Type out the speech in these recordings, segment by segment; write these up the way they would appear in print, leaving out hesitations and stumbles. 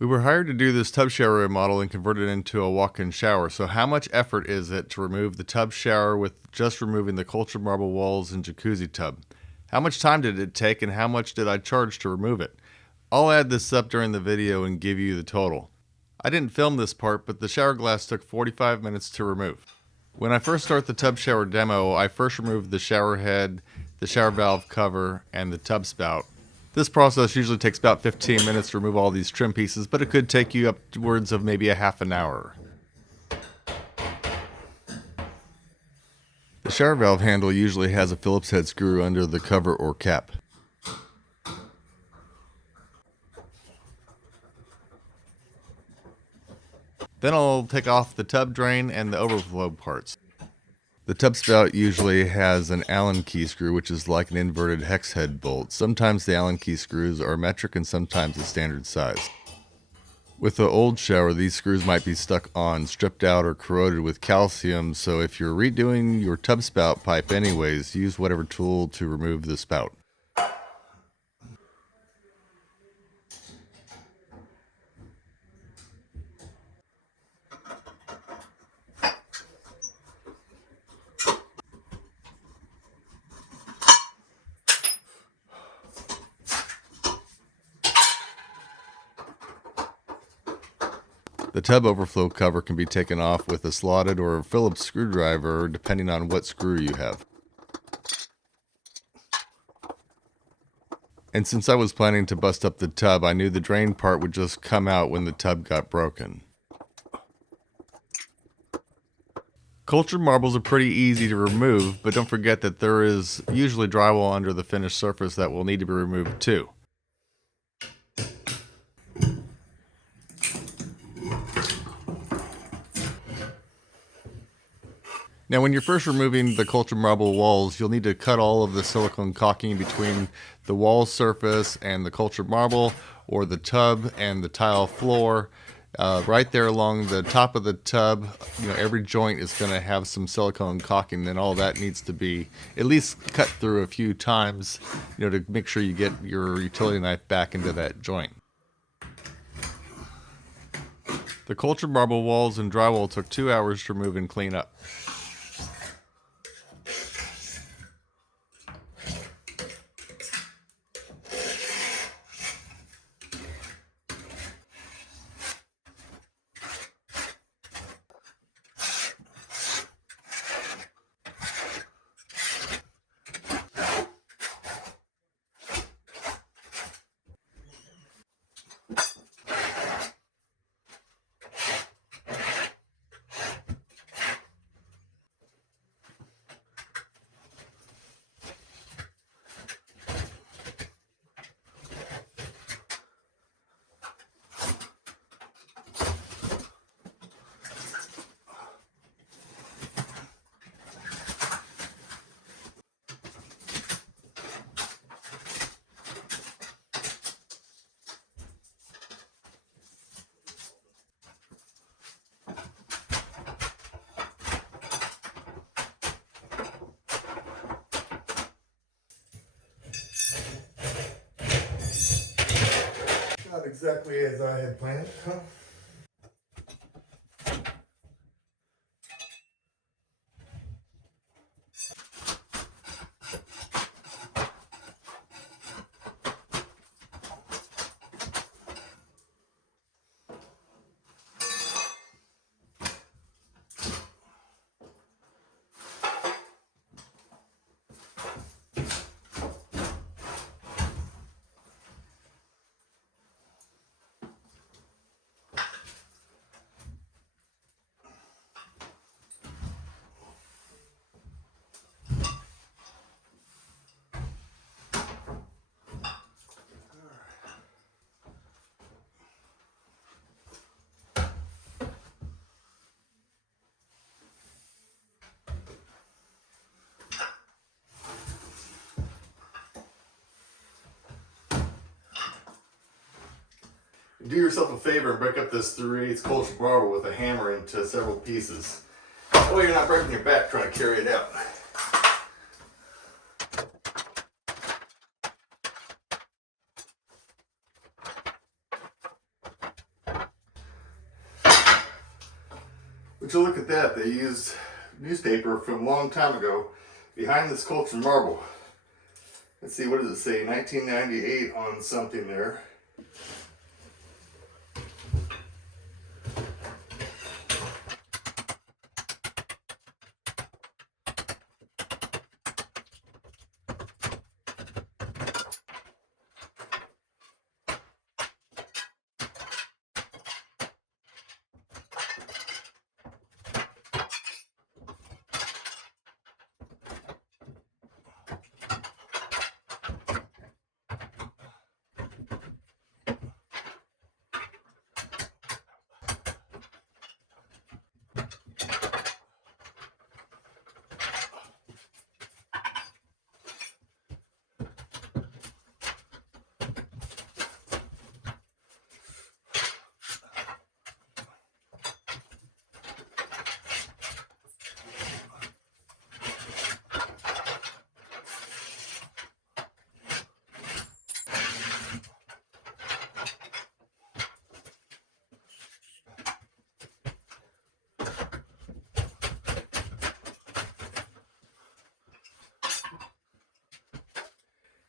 We were hired to do this tub shower remodel and convert it into a walk-in shower. So how much effort is it to remove the tub shower with just removing the cultured marble walls and jacuzzi tub? How much time did it take and how much did I charge to remove it? I'll add this up during the video and give you the total. I didn't film this part, but the shower glass took 45 minutes to remove. When I first start the tub shower demo, I first remove the shower head, the shower valve cover, and the tub spout. This process usually takes about 15 minutes to remove all these trim pieces, but it could take you upwards of maybe a half an hour. The shower valve handle usually has a Phillips head screw under the cover or cap. Then I'll take off the tub drain and the overflow parts. The tub spout usually has an Allen key screw, which is like an inverted hex head bolt. Sometimes the Allen key screws are metric and sometimes the standard size. With the old shower, these screws might be stuck on, stripped out, or corroded with calcium, so if you're redoing your tub spout pipe anyways, use whatever tool to remove the spout. The tub overflow cover can be taken off with a slotted or a Phillips screwdriver depending on what screw you have. And since I was planning to bust up the tub, I knew the drain part would just come out when the tub got broken. Cultured marbles are pretty easy to remove, but don't forget that there is usually drywall under the finished surface that will need to be removed too. Now when you're first removing the cultured marble walls, you'll need to cut all of the silicone caulking between the wall surface and the cultured marble, or the tub and the tile floor. Right there along the top of the tub, every joint is going to have some silicone caulking, and all that needs to be at least cut through a few times, to make sure you get your utility knife back into that joint. The cultured marble walls and drywall took 2 hours to remove and clean up. Not exactly as I had planned, huh? Do yourself a favor and break up this 3/8 cultured marble with a hammer into several pieces. That way you're not breaking your back trying to carry it out. Would you look at that? They used newspaper from a long time ago behind this cultured marble. Let's see, what does it say? 1998 on something there.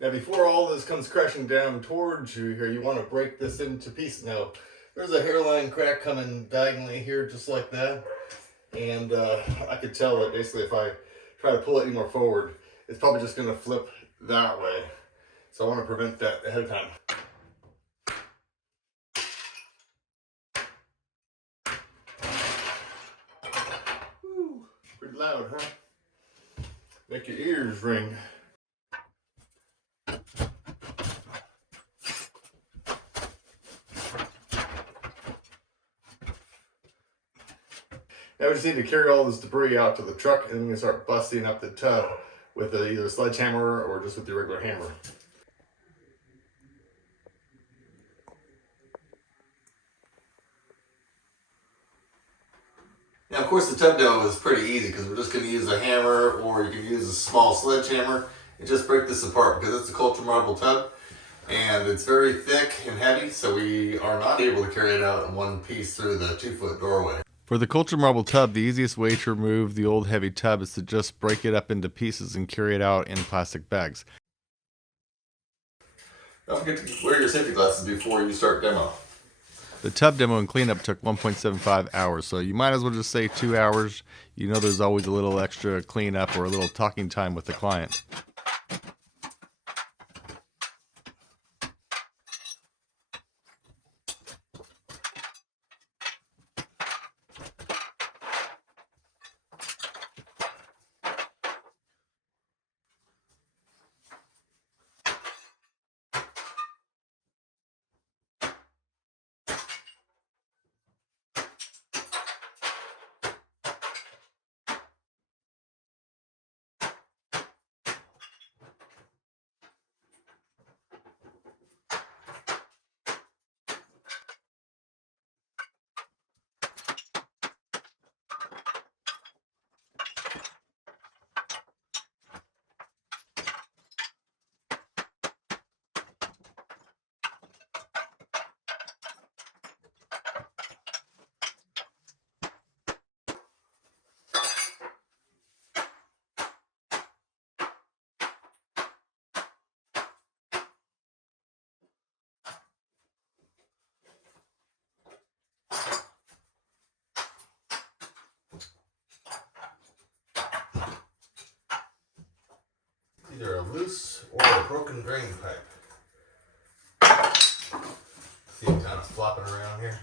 Now before all this comes crashing down towards you here, you want to break this into pieces. Now, there's a hairline crack coming diagonally here just like that. And I could tell that basically if I try to pull it any more forward, it's probably just going to flip that way. So I want to prevent that ahead of time. Woo, pretty loud, huh? Make your ears ring. Now we just need to carry all this debris out to the truck, and then we can start busting up the tub with either a sledgehammer or just with the regular hammer. Now, of course, the tub demo is pretty easy because we're just going to use a hammer, or you can use a small sledgehammer and just break this apart because it's a cultured marble tub and it's very thick and heavy, so we are not able to carry it out in one piece through the 2-foot doorway. For the cultured marble tub, the easiest way to remove the old heavy tub is to just break it up into pieces and carry it out in plastic bags. Don't forget to wear your safety glasses before you start demo. The tub demo and cleanup took 1.75 hours, so you might as well just say 2 hours. You know there's always a little extra cleanup or a little talking time with the client. Either a loose or a broken drain pipe. See it kind of flopping around here.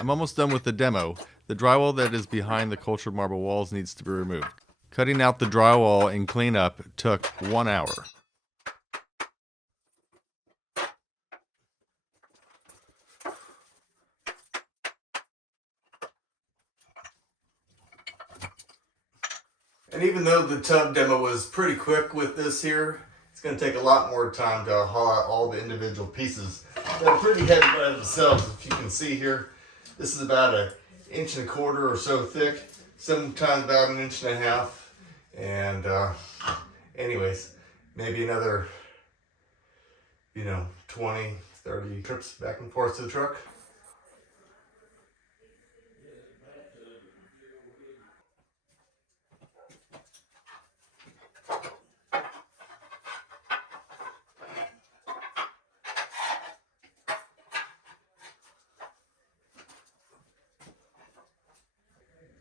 I'm almost done with the demo. The drywall that is behind the cultured marble walls needs to be removed. Cutting out the drywall and cleanup took 1 hour. And even though the tub demo was pretty quick with this here, it's going to take a lot more time to haul out all the individual pieces. They're pretty heavy by themselves. If you can see here, this is about 1.25 inches or so thick, sometimes about 1.5 inches. And anyways, maybe another, 20, 30 trips back and forth to the truck.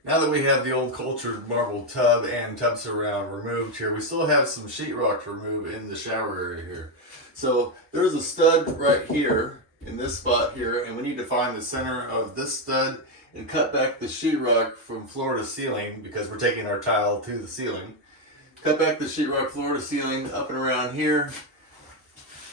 Now that we have the old cultured marble tub and tub surround removed here, we still have some sheetrock to remove in the shower area here. So there's a stud right here in this spot here, and we need to find the center of this stud and cut back the sheetrock from floor to ceiling because we're taking our tile to the ceiling. Cut back the sheetrock floor to ceiling up and around here,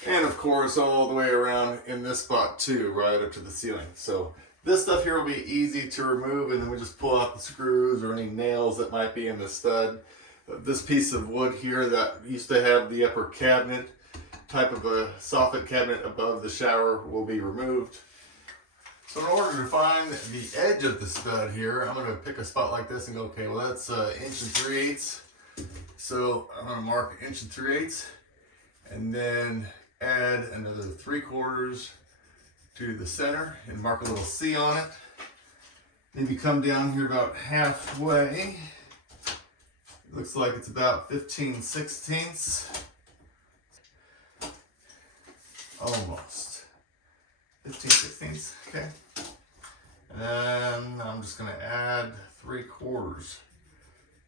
and of course all the way around in this spot too, right up to the ceiling. So this stuff here will be easy to remove, and then we just pull out the screws or any nails that might be in the stud. This piece of wood here that used to have the upper cabinet, type of a soffit cabinet above the shower, will be removed. So in order to find the edge of the stud here, I'm going to pick a spot like this and go, okay, well that's 1 3/8. So I'm going to mark 1 3/8 and then add another 3/4 to the center and mark a little C on it. Then you come down here about halfway. It looks like it's about 15/16. Almost. 15/16, okay. And then I'm just gonna add 3/4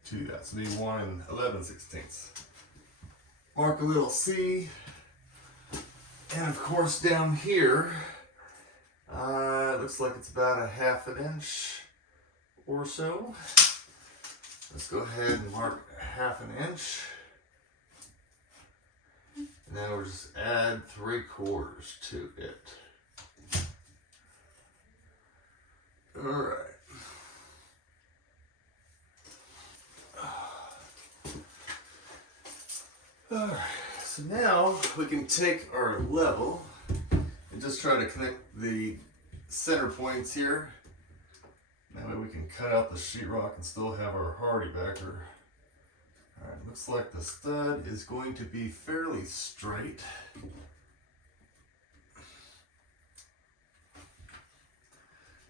to that. So it'll be 1 11/16. Mark a little C. And of course down here, it looks like it's about 1/2 inch or so. Let's go ahead and mark 1/2 inch. And then we'll just add 3/4 to it. All right. All right. So now we can take our level and just try to connect the center points here. That way we can cut out the sheetrock and still have our hardy backer. All right, looks like the stud is going to be fairly straight.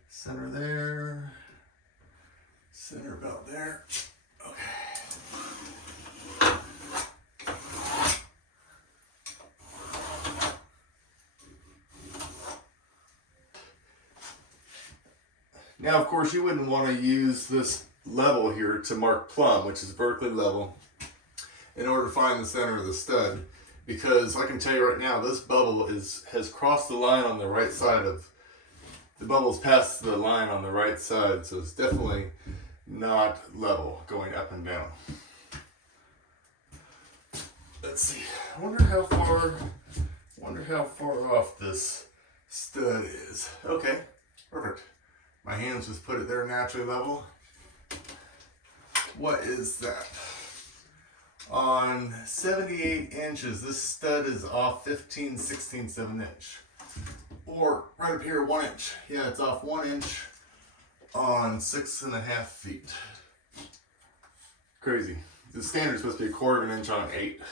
Center there, center about there. Okay. Now, of course, you wouldn't want to use this level here to mark plumb, which is vertically level, in order to find the center of the stud, because I can tell you right now, this bubble has crossed the line on the right side of, the bubble's past the line on the right side, so it's definitely not level going up and down. Let's see, I wonder how far off this stud is. Okay, perfect. My hands just put it there naturally level. What is that? On 78 inches, this stud is off 15/16 of an inch. Or right up here, 1 inch. Yeah, it's off 1 inch on 6.5 feet. Crazy. The standard is supposed to be 1/4 inch on 8.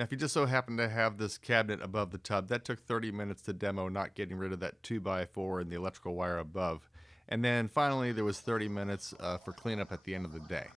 Now, if you just so happen to have this cabinet above the tub, that took 30 minutes to demo, not getting rid of that 2x4 and the electrical wire above. And then finally, there was 30 minutes for cleanup at the end of the day.